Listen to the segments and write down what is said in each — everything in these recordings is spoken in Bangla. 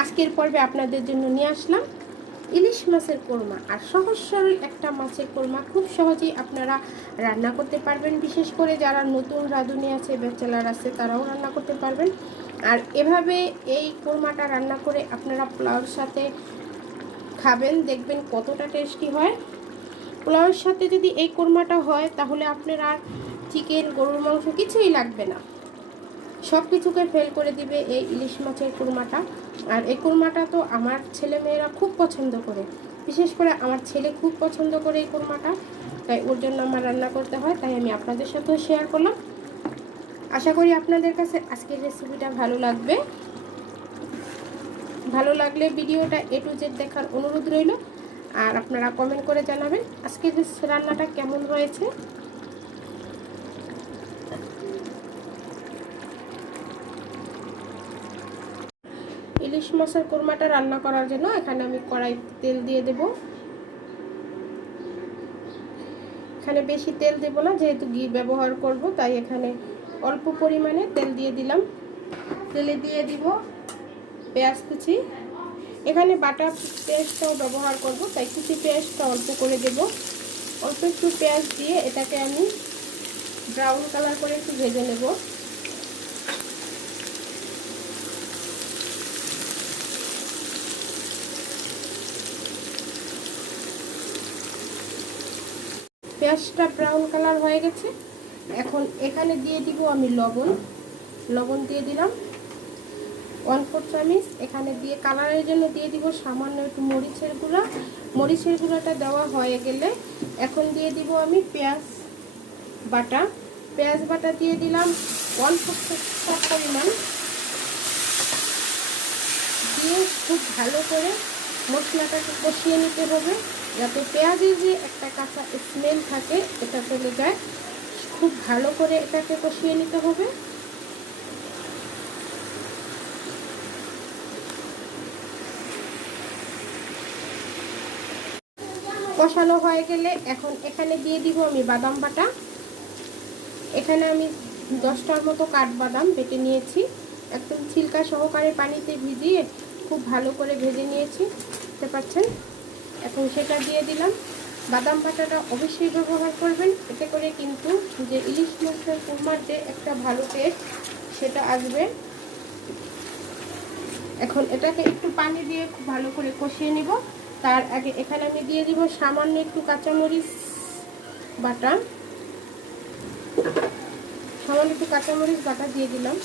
আজকের পর্বে আপনাদের জন্য নিয়ে আসলাম ইলিশ মাছের কোরমা। আর সহজ সরল একটা মাছের কোরমা খুব সহজেই আপনারা রান্না করতে পারবেন। বিশেষ করে যারা নতুন রাঁধুনি আছে, ব্যাচেলার আছে, তারাও রান্না করতে পারবেন। আর এভাবে এই কোরমাটা রান্না করে আপনারা পোলাওর সাথে খাবেন, দেখবেন কতটা টেস্টি হয়। পোলাওর সাথে যদি এই কোরমাটা হয় তাহলে আপনার আর চিকেন, গরুর মাংস কিছুই লাগবে না, সব কিছুকে ফেল করে দিবে এই ইলিশ মাছের কোরমাটা। আর এই কোরমাটা তো আমার ছেলে মেয়েরা খুব পছন্দ করে, বিশেষ করে আমার ছেলে খুব পছন্দ করে এই কোরমাটা, তাই ওর জন্য আমার রান্না করতে হয়, তাই আমি আপনাদের সাথেও শেয়ার করলাম। আশা করি আপনাদের কাছে আজকের রেসিপিটা ভালো লাগবে। ভালো লাগলে ভিডিওটা A to Z দেখার অনুরোধ রইল। আর আপনারা কমেন্ট করে জানাবেন আজকের রান্নাটা কেমন হয়েছে। ইলিশ মাছের কোরমাটা রান্না করার জন্য এখানে আমি কড়াইতে তেল দিয়ে দেব। এখানে বেশি তেল দেব না, যেহেতু ঘি ব্যবহার করব, তাই এখানে অল্প পরিমাণে তেল দিয়ে দিলাম। তেলে দিয়ে দিব পেঁয়াজ কুচি। এখানে বাটা পেঁয়াজটাও ব্যবহার করব, তাই কুচি পেঁয়াজটা অল্প করে দেব। অল্প একটু পেঁয়াজ দিয়ে এটাকে আমি ব্রাউন কালার করে একটু ভেজে নেব। পেঁয়াজটা ব্রাউন কালার হয়ে গেছে। এখন এখানে দিয়ে দিব আমি লবণ দিয়ে দিলাম 1/4 চামচ। এখানে দিয়ে কালারের জন্য দিয়ে দিব সামান্য একটু মরিচের গুঁড়া। মরিচের গুঁড়াটা দেওয়া হয়ে গেলে এখন দিয়ে দিব আমি পেঁয়াজ বাটা দিয়ে দিলাম 1/4 কাপ পরিমাণ। দিয়ে খুব ভালো করে মশলাটাকে কষিয়ে নিতে হবে, যাতে পেঁয়াজের যে একটা কাঁচা স্মেল থাকে এটা চলে যায়। খুব ভালো করে এটাকে কষিয়ে নিতে হবে। কষানো হয়ে গেলে এখন এখানে দিয়ে দিব আমি বাদাম বাটা। এখানে আমি 10টার মতো কাঠবাদাম বেটে নিয়েছি, একদম ছিলকা সহকারে পানিতে ভিজিয়ে খুব ভালো করে ভেজে নিয়েছি, দেখতে পাচ্ছেন। এখন সেটা দিয়ে দিলাম। বাদাম বাটাটা অবশ্যই ব্যবহার করবেন, এতে করে কিন্তু যে ইলিশ মাছের কোরমার যে একটা ভালো টেস্ট সেটা আসবে। এখন এটাকে একটু পানি দিয়ে খুব ভালো করে কষিয়ে নিব। তার আগে এখানে আমি দিয়ে দিব সামান্য একটু কাঁচামরিচ বাটা। দিয়ে দিলাম,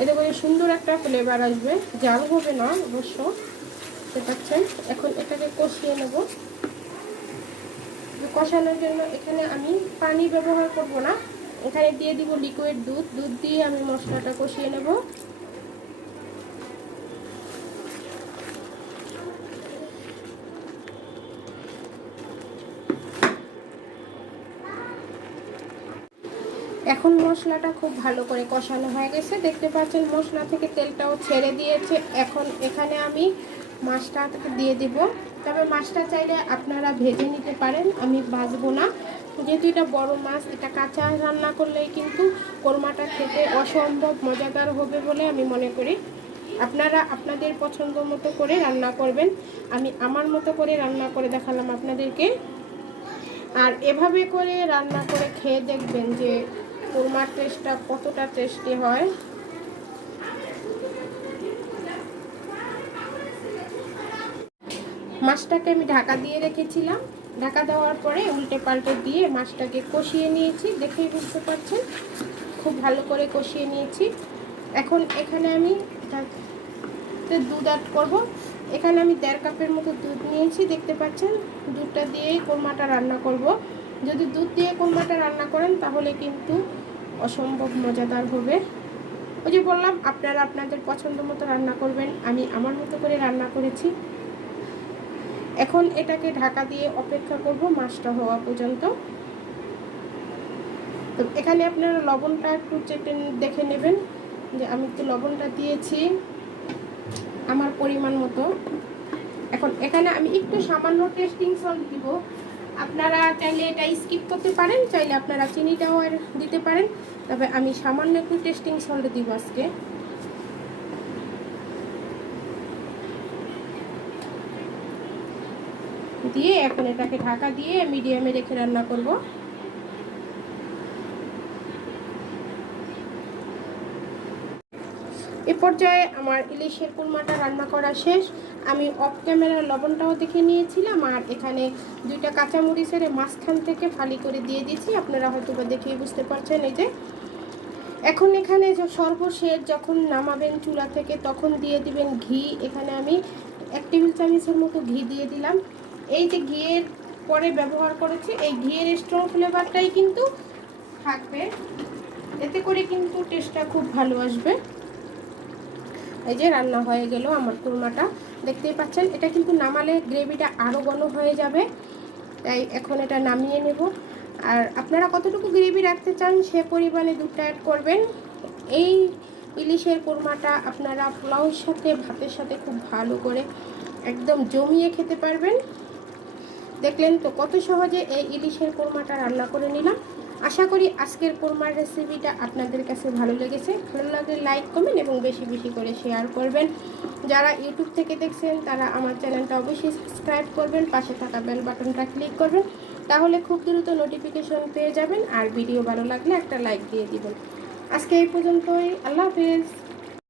এতে করে সুন্দর একটা ফ্লেভার আসবে, জাল হবে না অবশ্য, বুঝতে পারছেন। এখন এটাকে কষিয়ে নেব। কষানোর জন্য এখানে আমি পানি ব্যবহার করব না, এখানে দিয়ে দিব লিকুইড দুধ দিয়ে আমি মশলাটা কষিয়ে নেব। এখন মশলাটা খুব ভালো করে কষানো হয়ে গেছে, দেখতে পাচ্ছেন মশলা থেকে তেলটাও ছেড়ে দিয়েছে। এখন এখানে আমি মাছটা দিয়ে দিব, তবে মাছটা চাইলে আপনারা ভেজে নিতে পারেন, আমি ভাজবো না, যেহেতু এটা বড় মাছ। এটা কাঁচা রান্না করলেই কিন্তু কোরমাটা খেতে অসম্ভব মজাদার হবে বলে আমি মনে করি। আপনারা আপনাদের পছন্দ মতো করে রান্না করবেন, আমি আমার মতো করে রান্না করে দেখালাম আপনাদেরকে। আর এভাবে করে রান্না করে খেয়ে দেখবেন যে কোরমার টেস্টটা কতটা টেস্টি হয়। মাছটাকে আমি ঢাকা দিয়ে রেখেছিলাম, ঢাকা দেওয়ার পরে উল্টে পাল্টে দিয়ে মাছটাকে কষিয়ে নিয়েছি, দেখেই বুঝতে পারছেন খুব ভালো করে কষিয়ে নিয়েছি। এখন এখানে আমি দুধ অ্যাড করব। এখানে আমি 1.5 কাপের মতো দুধ নিয়েছি, দেখতে পাচ্ছেন। দুধটা দিয়েই কোরমাটা রান্না করব। যদি দুধ দিয়ে কোরমাটা রান্না করেন তাহলে কিন্তু অসম্ভব মজাদার হবে। ওই যে বললাম, আপনারা আপনাদের পছন্দ মতো রান্না করবেন, আমি আমার মতো করে রান্না করেছি। এখন এটাকে ঢাকা দিয়ে অপেক্ষা করব মাছটা হওয়া পর্যন্ত। তো এখানে আপনারা লবণটা একটু চেপে দেখে নেবেন যে আমি একটু লবণটা দিয়েছি আমার পরিমাণ মতো। এখন এখানে আমি একটু সামান্য টেস্টিং সল্ট দিব, আপনারা চাইলে এটা স্কিপ করতে পারেন, চাইলে আপনারা চিনিটাও আর দিতে পারেন, তবে আমি সামান্য একটু টেস্টিং সল্ট দিব আজকে। দিয়ে এখন এটাকে ঢাকা দিয়ে মিডিয়ামে রেখে রান্না করব। এ পর্যায়ে আমার ইলিশের কুরমাটা রান্না করা শেষ। আমি অফ ক্যামেরার লবণটাও দেখে নিয়েছিলাম, আর এখানে 2টা কাঁচামরিচের মাঝখান থেকে ফালি করে দিয়ে দিয়েছি, আপনারা হয়তো বা দেখেই বুঝতে পারছেন। এই যে এখন এখানে যে সর্বশেষ যখন নামাবেন চুলা থেকে তখন দিয়ে দিবেন ঘি। এখানে আমি 1 টেবিল চামচের মতো ঘি দিয়ে দিলাম। এই যে ঘিয়ের পরে ব্যবহার করেছি, এই ঘিয়ের স্ট্রং ফ্লেভারটাই কিন্তু থাকবে, এতে করে কিন্তু টেস্টটা খুব ভালো আসবে। এই যে রান্না হয়ে গেল আমার কুরমাটা, দেখতেই পাচ্ছেন। এটা কিন্তু নামালে গ্রেভিটা আরও ঘন হয়ে যাবে, তাই এখন এটা নামিয়ে নেব। আর আপনারা কতটুকু গ্রেভি রাখতে চান সে পরিমাণে দুধটা অ্যাড করবেন। এই ইলিশের কুরমাটা আপনারা পোলাওর সাথে ভাতের সাথে খুব ভালো করে একদম জমিয়ে খেতে পারবেন। দেখলেন তো কত সহজে এই ইলিশের কুরমাটা রান্না করে নিলাম। আশা করি আজকের কুরমার রেসিপিটা আপনাদের কাছে ভালো লেগেছে। ভালো লাগলে লাইক কমেন্ট এবং বেশি বেশি করে শেয়ার করবেন। যারা ইউটিউব থেকে দেখছেন তারা আমার চ্যানেলটা অবশ্যই সাবস্ক্রাইব করবেন, পাশে থাকা বেল বাটনটা ক্লিক করবেন, তাহলে খুব দ্রুত নোটিফিকেশন পেয়ে যাবেন। আর ভিডিও ভালো লাগলে একটা লাইক দিয়ে দিবেন। আজকে এই পর্যন্তই, আল্লাহ হাফেজ।